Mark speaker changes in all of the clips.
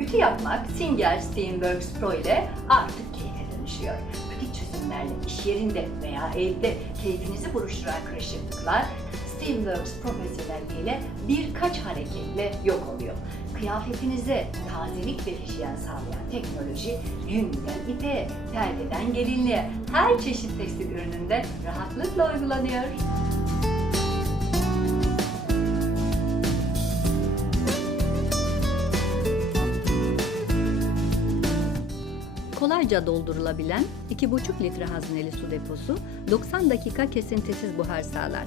Speaker 1: Ütü yapmak Singer Steamworks Pro ile artık keyfe dönüşüyor. Pratik çözümlerle iş yerinde veya evde keyfinizi buruşturan kırışıklıklar Steamworks profesyonelliğiyle birkaç hareketle yok oluyor. Kıyafetinize tazelik ve hijyen sağlayan teknoloji yünden ipe, perdeden gelinliğe her çeşit tekstil ürününde rahatlıkla uygulanıyor. Kolayca doldurulabilen 2,5 litre hazneli su deposu 90 dakika kesintisiz buhar sağlar.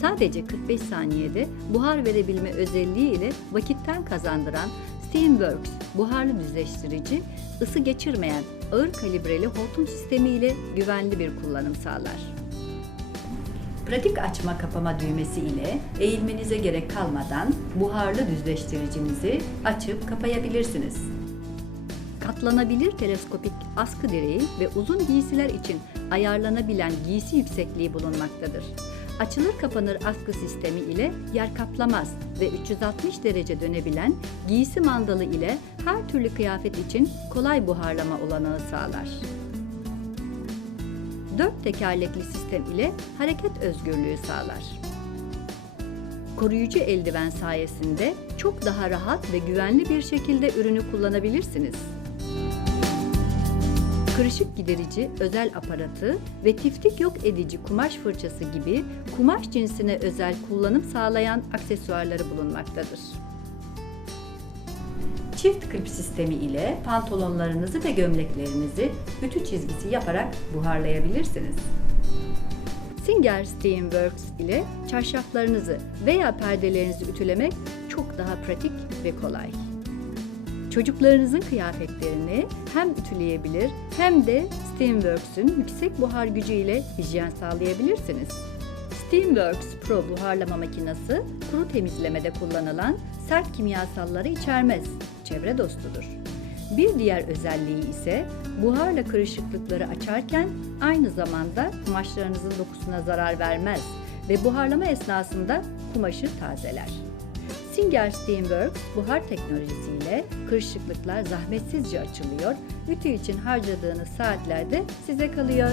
Speaker 1: Sadece 45 saniyede buhar verebilme özelliği ile vakitten kazandıran Steamworks buharlı düzleştirici, ısı geçirmeyen ağır kalibreli hortum sistemi ile güvenli bir kullanım sağlar. Pratik açma kapama düğmesi ile eğilmenize gerek kalmadan buharlı düzleştiricinizi açıp kapayabilirsiniz. Katlanabilir teleskopik askı direği ve uzun giysiler için ayarlanabilen giysi yüksekliği bulunmaktadır. Açılır kapanır askı sistemi ile yer kaplamaz ve 360 derece dönebilen giysi mandalı ile her türlü kıyafet için kolay buharlama olanağı sağlar. Dört tekerlekli sistem ile hareket özgürlüğü sağlar. Koruyucu eldiven sayesinde çok daha rahat ve güvenli bir şekilde ürünü kullanabilirsiniz. Kırışık giderici özel aparatı ve tiftik yok edici kumaş fırçası gibi kumaş cinsine özel kullanım sağlayan aksesuarları bulunmaktadır. Çift klip sistemi ile pantolonlarınızı ve gömleklerinizi ütü çizgisi yaparak buharlayabilirsiniz. Singer Steamworks ile çarşaflarınızı veya perdelerinizi ütülemek çok daha pratik ve kolay. Çocuklarınızın kıyafetlerini hem ütüleyebilir hem de Steamworks'ün yüksek buhar gücüyle hijyen sağlayabilirsiniz. Steamworks Pro buharlama makinesi kuru temizlemede kullanılan sert kimyasalları içermez, çevre dostudur. Bir diğer özelliği ise buharla kırışıklıkları açarken aynı zamanda kumaşlarınızın dokusuna zarar vermez ve buharlama esnasında kumaşı tazeler. Singer Steamworks buhar teknolojisiyle kırışıklıklar zahmetsizce açılıyor, ütü için harcadığınız saatlerde size kalıyor.